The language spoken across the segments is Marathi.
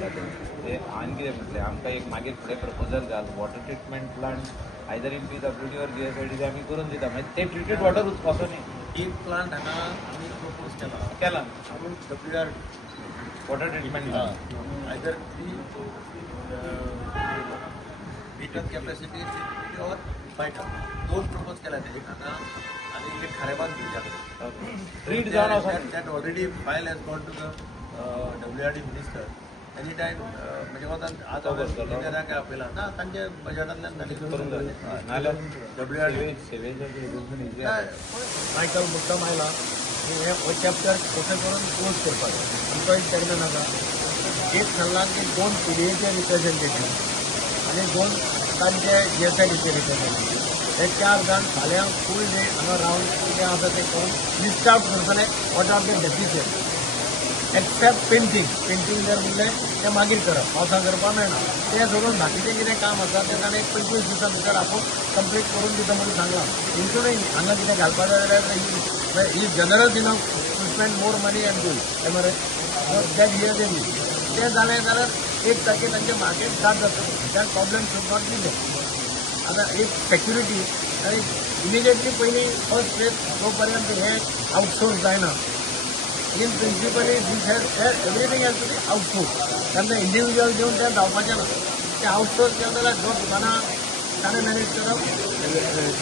ते आनी कितें म्हटलें आमकां एक मागीर फुडें प्रपोजल घाल water treatment plant either in PWD और GSIDC आमी करून दिता मागीर ते ट्रिटेड वॉटर वचपाचो न्ही एक प्लांट हांगा आमी प्रपोज केला आमी WR water treatment either meter capacity और 5 टन दोन प्रपोज केला ते एक हांगा आनी एक खारेबाग भिवच्या ट्रीट जावन आसा that already file has gone to the WRD minister any time म्हणजे वतान आज इंजिनियराक आपयला ना तांचे बजेटांतल्यान नाल्यार WRD मायकल मुद्दम आयला हे चॅप्टर कसं करून क्लोज करपाक आमचो एक चॅरमॅन आसा एक सांगला की 2 PDAचे रिप्रेझेंटेटीव आनी 2 तांचे GSIDचे रिप्रेझेंटेटीव हे 4 जाण फाल्यां फूल डे हांगा रावन कितें आसा तें करून लिस्ट आउट करतले what are the deficient except painting जर म्हणलें तें मागीर करप पावसां करपाक मेळना तें सोडून बाकीचें कितें काम आसा तें ताणें 25 दिसां भितर आपूण कंप्लीट करून दिता म्हणून सांगलां इन्क्लुडींग हांगा कितें घालपाक जाय जाल्यार ही general enough to spend more money and do हे मरे दॅट हियर दे नी तें जालें जाल्यार 1% तांचें मार्केट स्टार्ट जातलें that problem should not be there आतां एक सेक्युरिटी आनी इमिजिएटली पयलीं फर्स्ट प्लेस जो पर्यंत हे आउटसोर्स जायना in principally this everything has to be outsource तेन्ना इंडिविज्युअल घेवन तें धांवपाचें ना तें आउटसोर्स केलें जाल्यार जो दुकानां ताणें मॅनेज करप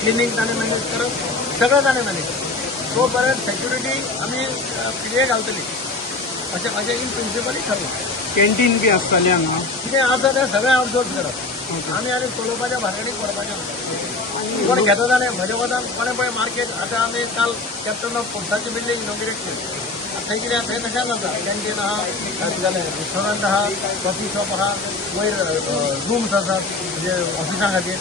क्लिनींग ताणें मॅनेज करप सगळें ताणें मॅनेज करप तो पर्यंत सेक्युरिटी आमी PDA घालतली अशें इन प्रिंसिपली ठरलां कॅन्टीन बी आसताली हांगा कितें आसा तें सगळें आउटसोर्स करप आमी आनी चलोवपाच्या भानगडीक पडपाचें ना कोण घेता जाल्यार म्हज्या वतान कोणें पळय मार्केट आतां आमी काल कॅप्टन ऑफ फोर्साची बिल्डींग इनॉग्रेट केली थंय कितें थंय तशें जाता कॅन्टीन आहा जालें रेस्टॉरंट आहा कॉफी शॉप आहा वयर रूम्स आसात म्हणजे ऑफिसां खातीर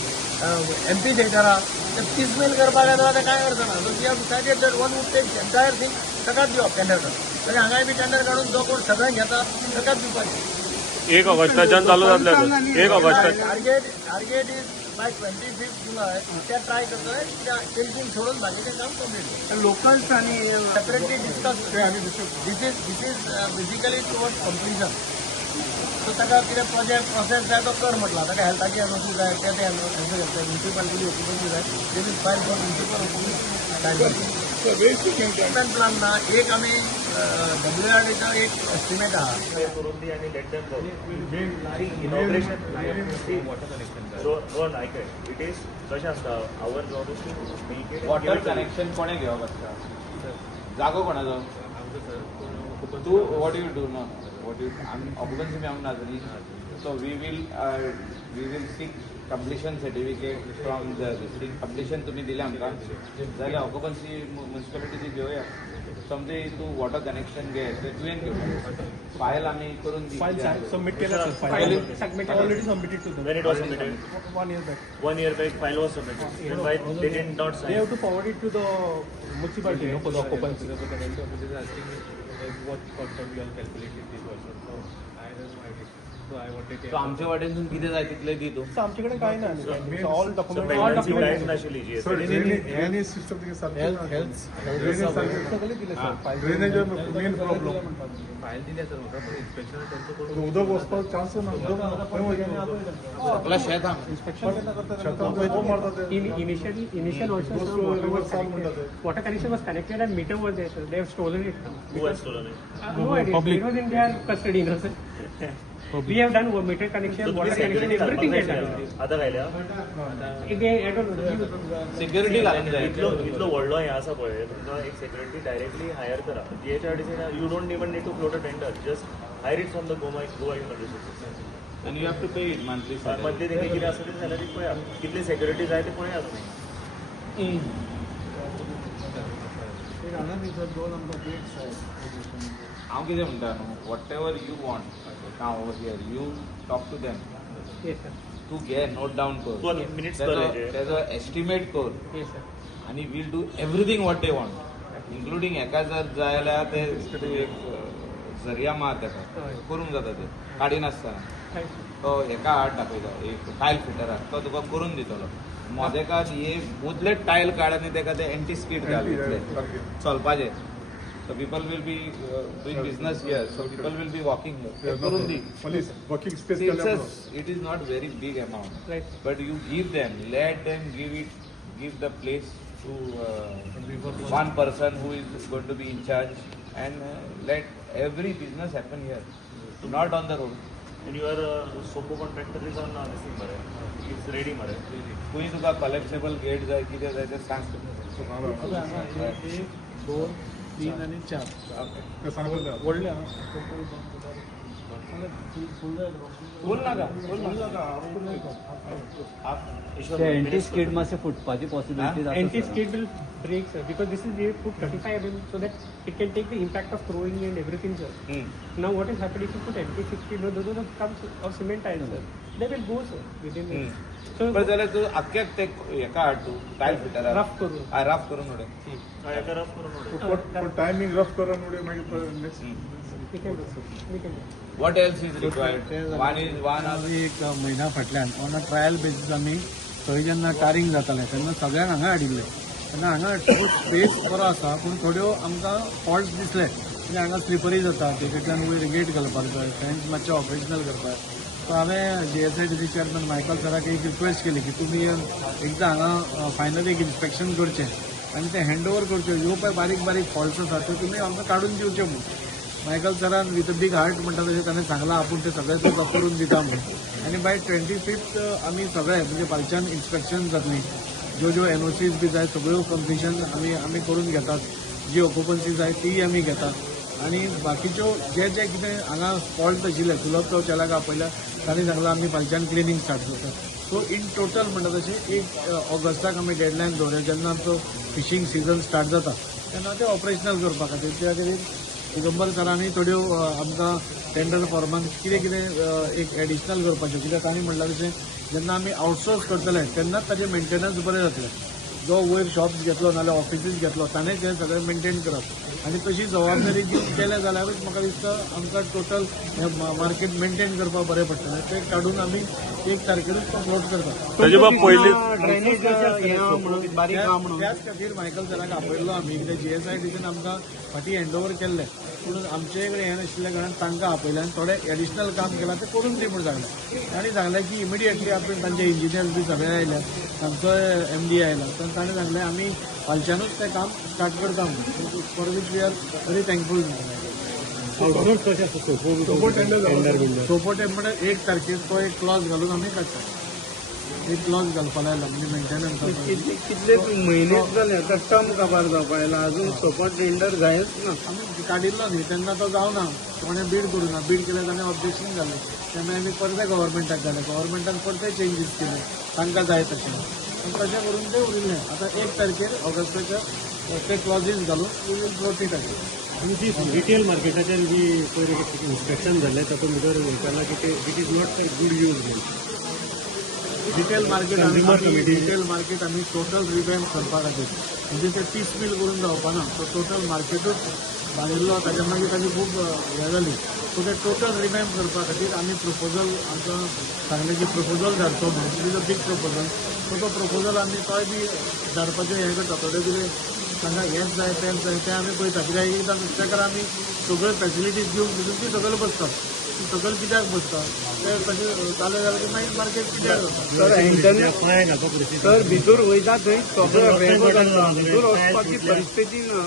एम्पी थिएटर आहा ते पिसमेल करपाक येता ते कांय करतना so we have decided that one would take entire thing ताकाच दिवप टेंडर काडून तरी हांगाय बी टेंडर काडून जो कोण सगळें घेता ताकाच दिवपाचें 1 ऑगस्टाच्यान चालू जातलें 1 ऑगस्ट टार्गेट इज बाय 25 जुलय ते ट्राय करतले कॅन्टीन सोडून बाकीचें काम कंप्लीट लोकल्स आनी separately discuss this is basically towards completion so ताका कितें प्रोजेक्ट प्रोसेस जाय तो कर म्हटला ताका हेल्थाची एनओसी जाय ते एनओसी घालता म्युनिसिपालिटी ऑक्युपन्सी जाय they will file for municipal occupancy treatment plan ना एक आमी WRDचो एक एस्टिमेट आहा करून दी आणि लेट देम गो इनॉग्रेशन दोन ऐक इट इज कशें आसता our job is to water connection कोणे घेवप आसता जागो कोणाचो तू वॉट यू डू ना वॉट यू आमी ऑक्युपन्सी मेळूंक ना न्ही so we will seek completion certificate from the completion तुम्ही दिलें आमकां जाल्यार ऑक्युपन्सी म्युनिसिपालिटीची घेवया समजे तूं वॉटर कनेक्शन घे ते तुवें घेवप फायल आमी करून फायल सबमिट केला already submitted too when it was submitted 1 year back. 1 year back file was submitted then why they did not They sign have to forward it to the municipality for the occupancy. What content you have calculated this also. So I don't know idea. So I wanted to. So आमच्या वाटेनसून कितें जाय तितलें दी तूं So आमच्याकडे काय नाही all so document pregnancy plans nationally GST drainage system सगळे दिले sir file drainage main problem file दिल्या सर म्हाका पण इन्स्पेक्शन त्यांचं करून उदक वचपाक चान्स ना सगळं शेत हांगा Initial also water connection was connected and meter was there, sir. They have stolen it now. who has stolen it No idea. It was in their custody, no, sir. We have done meter connection, so water तुम्ही connection, security everything they घालपाक have जाय done. आता घायल्या I don't know. सिक्युरिटी घालूंक जाय इतलो व्हडलो हें आसा पळय तुमकां एक सेक्युरिटी डायरेक्टली हायर करा GHRDC you don't even need to float a tender just hire it from the Goa human resources आनी you have to pay it monthly मधली तेंगे कितें आसा तें सॅलरी पळया कितली सेक्युरिटी जाय ते पळया तुमी हांव कितें म्हणटा न्हू whatever you want now over here you talk to them Yes, sir. तू घे नोट डावन तू कर मिनिट्स कर हेजे तेजो एस्टिमेट कर Yes, sir. आनी will do everything what they want including हेका जर जाय जाल्यार ते तूं एक जरिया मार तेका करूंक जाता ते काडी नासतना Thank you. तो हेका हाड दाखयता एक टायल फिटराक तो तुका करून दितलो मोदेकाक हे मुदलेट टायल काड आनी तेका ते एंटी स्पीड घाल चलपाचें So people will be doing business here. So people will be walking here. करून दे. Police, working space See, केल्यामुळं. it is not very big amount, Right. but you give them, let them give the place to one person who is going to be in charge, and let every business happen here, not on the road. And your Sopo contractor is on this thing, mare. It's ready, mare. कोणी तुका कलेक्टेबल गेट जाय कितें जाय तें सांग. एक, दोन, तीन आणि चार. ते सांगतो त्या. व्हडले बोल नाका. एंटी स्किड मातशें फुटपाची possibility Anti-skid will break, sir, because this is they put 35 mm so that it can take the impact of throwing and everything, sir. Now what is happening if you put anti-skid, those are comes of cement tiles, sir. They will go, sir, within it. So पण जाल्यार तूं आख्याक ते हेका हाड तूं टायल फिटरा. rough करून. रफ करून उडय. एका रफ करून उडय. पण टायमिंग रफ करून उडे मागीर next. We can do, sir. We can do. What else is required? One आमी एक म्हयन्या फाटल्यान ऑन अ ट्रायल बेसीस आमी थंय जेन्ना टारींग जातालें तेन्ना सगळ्यांक हांगा हाडिल्ले तेन्ना हांगा स्पेस बरो आसा पूण थोड्यो आमकां फॉल्ट्स दिसले म्हणजे हांगा स्लिपरी जाता तेतूंतल्यान वयर गेट घालपाक जाय फेन्स मातशें ऑपरेशनल करपाक. सो हांवें JSIDC चेअरमॅन मायकल सराक एक रिक्वेस्ट केली की तुमी एकदां हांगा फायनली एक इन्स्पेक्शन करचें आनी तें हँड ओवर करचें ह्यो पळय बारीक बारीक फॉल्ट्स आसा त्यो तुमी आमकां काडून दिवचे म्हणून. मायकल सरान विथ अ बिग हार्ट म्हणटा तशें ताणें सांगलां आपूण ते सगळे तुका करून दिता म्हणून. आनी बाय 25th आमी सगळे म्हणजे फालच्यान इन्स्पेक्शन जातली ज्यो NOCs बी जाय सगळ्यो कंप्लिशन आमी करून घेतात. जी ऑक्युपन्सी जाय ती आमी घेतात आनी बाकीच्यो जे कितें हांगा फॉल्ट आशिल्ले सुलभ चौचालाक आपयल्या तांणी सांगलां आमी फालच्यान क्लिनींग स्टार्ट करतात. सो इन टोटल म्हणटा तशें 1 ऑगस्टाक आमी डेडलायन दवरल्या जेन्ना आमचो फिशींग सिजन स्टार्ट जाता तेन्ना ते ऑपरेशनल करपा खातीर त्या खातीर दिगंबर सरांनी थोड्यो आमकां टेंडर फॉर्मान कितें एक एडिशनल करपाचें कित्याक तांणी म्हणलां तशें जेन्ना आमी आउटसोर्स करतले तेन्नाच ताजें मेंटेनन्स बरें जातलें. जो वयर शॉप्स घेतलो नाल्यार ऑफिसीस घेतलो ताणें तें सगळें मेंटेन करप आनी तशी जबाबदारी घेवन केलें जाल्यारूच म्हाका दिसता आमकां टोटल मार्केट मेंटेन करपाक बरें पडटलें. तें काडून आमी 1 तारखेरूच तो फ्लोट करतात. ताजे बाब पयलीं ड्रेनेज त्याच खातीर मायकल सराक आपयल्लो आमी कितें JSIDCन आमकां फाटीं हँडओवर केल्लें पूण आमचे कडेन हें नाशिल्ल्या कारणान तांकां आपयलें आनी थोडें एडिशनल काम केलां तें करून दी म्हूण सांगलें. तांणी सांगलें की इमिडिएटली आपण तांचे इंजिनियर्स बी सगळे आयले तांचो MD आयला तर ताणें सांगलें आमी फालच्यानूच तें काम स्टार्ट करता म्हणून for which we are very thankful. सोपो टेंडर 1 तारखेर तो एक क्लॉज घालून आमी काडटा. एक क्लॉज घालपा लायला म्हणजे मेंटेनन्स. कितले म्हयने जाले आता टर्म काबार जावपा आयला अजून सोपो टेंडर जायच ना. आमी काडिल्लो न्ही तेन्ना तो जावना कोणें बीड करूना. बीड केलें ताणें ऑब्जेक्शन घालें तेन्ना आमी परते गव्हर्मेंटाक घालें. गव्हर्मेंटान परते चेंजीस केले तांकां जाय तशें आनी तशें करून तें उरिल्लें. आतां 1 तारखेर ऑगस्टाच्या ते क्लॉजीस घालून we will float it again. आनी जी रिटेल मार्केटाचेर जी पयलीं इन्स्पेक्शन जाल्लें तातूंत भितर वयताना की ते it is not good use. Retail market आमी टोटल रिवॅम्प करपा खातीर म्हणजे ते 30 मिल करून जावपाना. तो टोटल मार्केटूच बांदिल्लो ताच्या मागीर ताची खूब हें जाली. सो ते टोटल रिवॅम्प करपा खातीर आमी प्रपोजल आमकां सांगलें की प्रपोजल धाडचो म्हणून. It is a big proposal. So तो प्रपोजल आमी तोय बी धाडपाचें हें करता. थोडें कितें तांकां हेंच जाय तेंच जाय तें आमी पळयता कित्याक एकदां नुस्तेकार आमी सगळ्यो फॅसिलिटीज दिवंक दिसून ती सकयल बसतात. ती सकयल कित्याक बसता तें तशें जालें जाल्यार की मागीर मार्केट कित्याक जाता. तर भितर वयता थंय सगळें भितर वचपाची परिस्थिती ना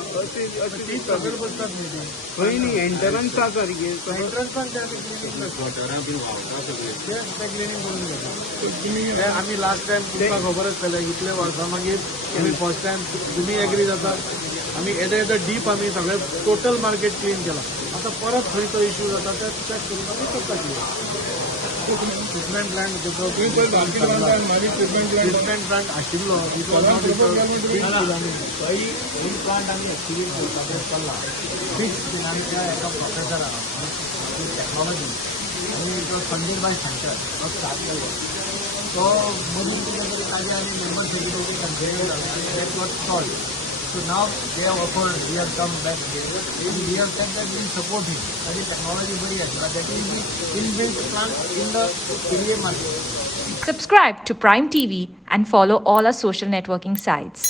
ती सकयल बसतात न्ही ती. खंय न्ही एंट्रन्स आसा सारकें एंट्रन्साक ते आमी क्लिनींग ते क्लिनींग करून घेता. ते आमी लास्ट टायम तुमकां खबर आसतलें इतले वर्सां मागीर आमी फर्स्ट टायम तुमी एग्री जाता आमी येदे डीप आमी सगळें टोटल मार्केट क्लीन केलां. आतां परत खंय तो इश्यू जाता ते चॅक करून आमी करता clean. Treatment plant treatment plant आशिल्लो प्लांट आमी एक्टिवेट करपाचें चल्लां. 6 दिनांनी त्या एका प्रोफेसरान टॅक्नॉलॉजी आनी तो फंडेड बाय सेंटर तो स्टार्ट केल्लो. तो मदीं कितें तरी ताजे आनी मेंबरशिपी कंटिन्यू जालें आनी that was solve. So now they have offered, we have come back here. We have said that we will support him. That is technology very excellent. That will be inbuilt plant in the area market. Subscribe to Prime TV and follow all our social networking sites.